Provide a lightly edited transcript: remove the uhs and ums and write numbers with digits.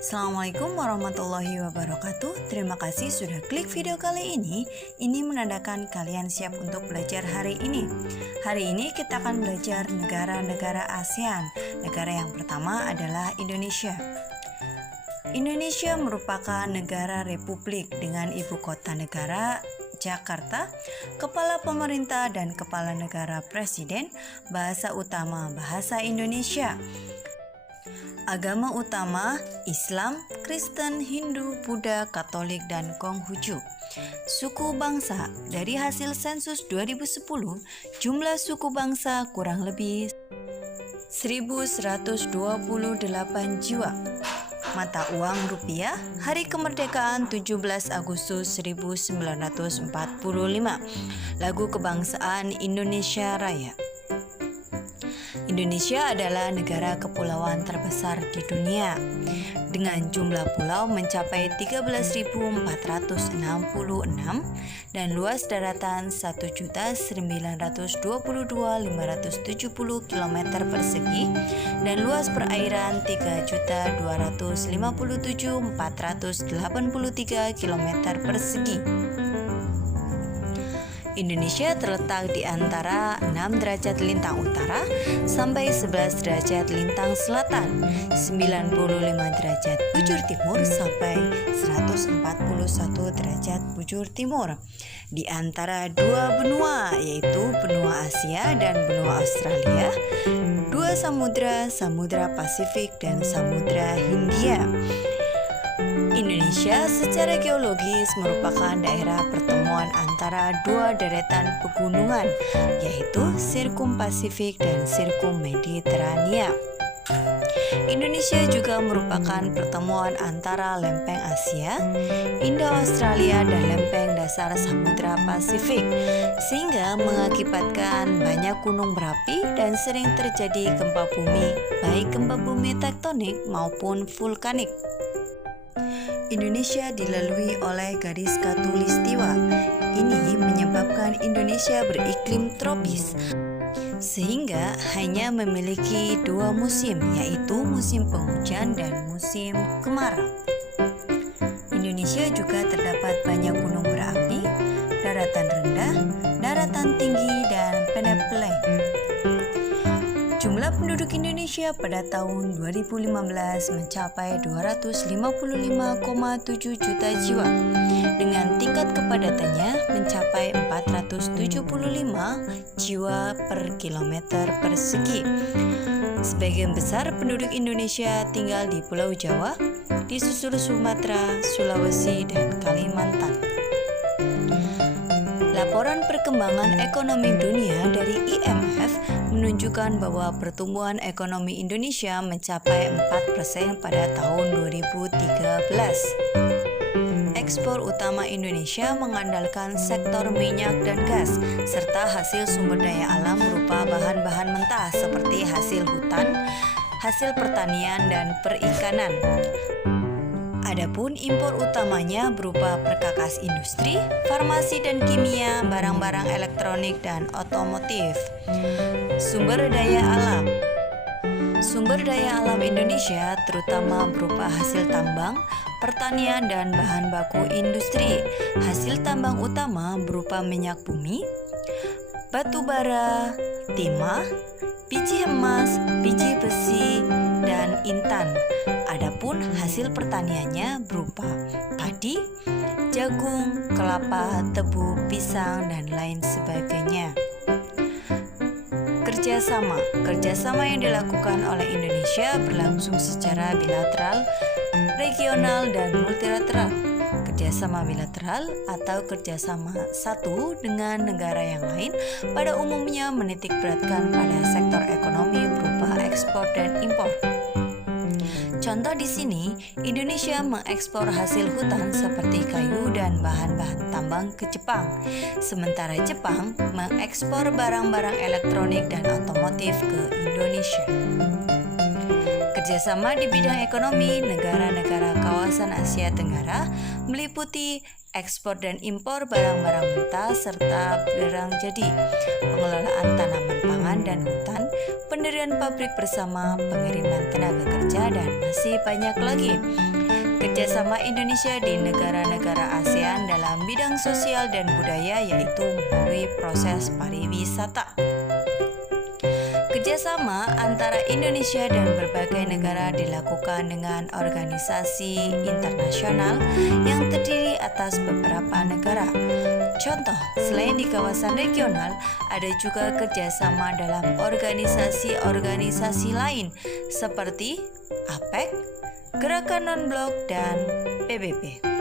Assalamualaikum warahmatullahi wabarakatuh. Terima kasih sudah klik video kali ini. Ini menandakan kalian siap untuk belajar hari ini. Hari ini kita akan belajar negara-negara ASEAN. Negara yang pertama adalah Indonesia. Indonesia merupakan negara republik dengan ibu kota negara Jakarta, kepala pemerintah dan kepala negara presiden, bahasa utama bahasa Indonesia. Agama utama Islam, Kristen, Hindu, Buddha, Katolik, dan Konghucu. Suku bangsa, dari hasil sensus 2010, jumlah suku bangsa kurang lebih 1128 jiwa. Mata uang rupiah, hari kemerdekaan 17 Agustus 1945. Lagu kebangsaan Indonesia Raya. Indonesia adalah negara kepulauan terbesar di dunia dengan jumlah pulau mencapai 13.466 dan luas daratan 1.922.570 km persegi dan luas perairan 3.257.483 km persegi. Indonesia terletak di antara 6 derajat lintang utara sampai 11 derajat lintang selatan, 95 derajat bujur timur sampai 141 derajat bujur timur. Di antara dua benua, yaitu benua Asia dan benua Australia, dua samudra, Samudra Pasifik dan Samudra Hindia. Indonesia secara geologis merupakan daerah pertemuan antara dua deretan pegunungan, yaitu Sirkum Pasifik dan Sirkum Mediterania. Indonesia juga merupakan pertemuan antara lempeng Asia, Indo-Australia, dan lempeng dasar Samudra Pasifik, sehingga mengakibatkan banyak gunung berapi dan sering terjadi gempa bumi, baik gempa bumi tektonik maupun vulkanik. Indonesia dilalui oleh garis khatulistiwa. Ini menyebabkan Indonesia beriklim tropis, sehingga hanya memiliki dua musim, yaitu musim penghujan dan musim kemarau. Indonesia juga terdapat banyak gunung berapi, daratan rendah, daratan tinggi, dan peneplain. Jumlah penduduk Indonesia pada tahun 2015 mencapai 255,7 juta jiwa dengan tingkat kepadatannya mencapai 475 jiwa per kilometer persegi. Sebagian besar penduduk Indonesia tinggal di Pulau Jawa, disusul Sumatera, Sulawesi, dan Kalimantan. Laporan perkembangan ekonomi dunia dari IMF menunjukkan bahwa pertumbuhan ekonomi Indonesia mencapai 4% pada tahun 2013. Ekspor utama Indonesia mengandalkan sektor minyak dan gas, serta hasil sumber daya alam berupa bahan-bahan mentah seperti hasil hutan, hasil pertanian, dan perikanan. Adapun impor utamanya berupa perkakas industri, farmasi dan kimia, barang-barang elektronik, dan otomotif. Sumber daya alam. Sumber daya alam Indonesia terutama berupa hasil tambang, pertanian, dan bahan baku industri. Hasil tambang utama berupa minyak bumi, batu bara, timah, biji emas, biji besi, dan intan. Adapun hasil pertaniannya berupa padi, jagung, kelapa, tebu, pisang, dan lain sebagainya. Kerjasama yang dilakukan oleh Indonesia berlangsung secara bilateral, regional, dan multilateral. Kerjasama bilateral atau kerjasama satu dengan negara yang lain pada umumnya menitik beratkan pada sektor ekonomi berupa ekspor dan impor. Contoh di sini, Indonesia mengekspor hasil hutan seperti kayu dan bahan-bahan tambang ke Jepang, sementara Jepang mengekspor barang-barang elektronik dan otomotif ke Indonesia. Kerjasama di bidang ekonomi negara-negara kawasan Asia Tenggara meliputi ekspor dan impor barang-barang mentah serta barang jadi, pengelolaan tanaman pangan dan hutan, pendirian pabrik bersama, pengiriman tenaga kerja, dan masih banyak lagi. kerjasama Indonesia di negara-negara ASEAN dalam bidang sosial dan budaya, yaitu melalui proses pariwisata. Kerjasama antara Indonesia dan berbagai negara dilakukan dengan organisasi internasional yang terdiri atas beberapa negara. Contoh, selain di kawasan regional, ada juga kerjasama dalam organisasi-organisasi lain seperti APEC, Gerakan Non-Blok, dan PBB.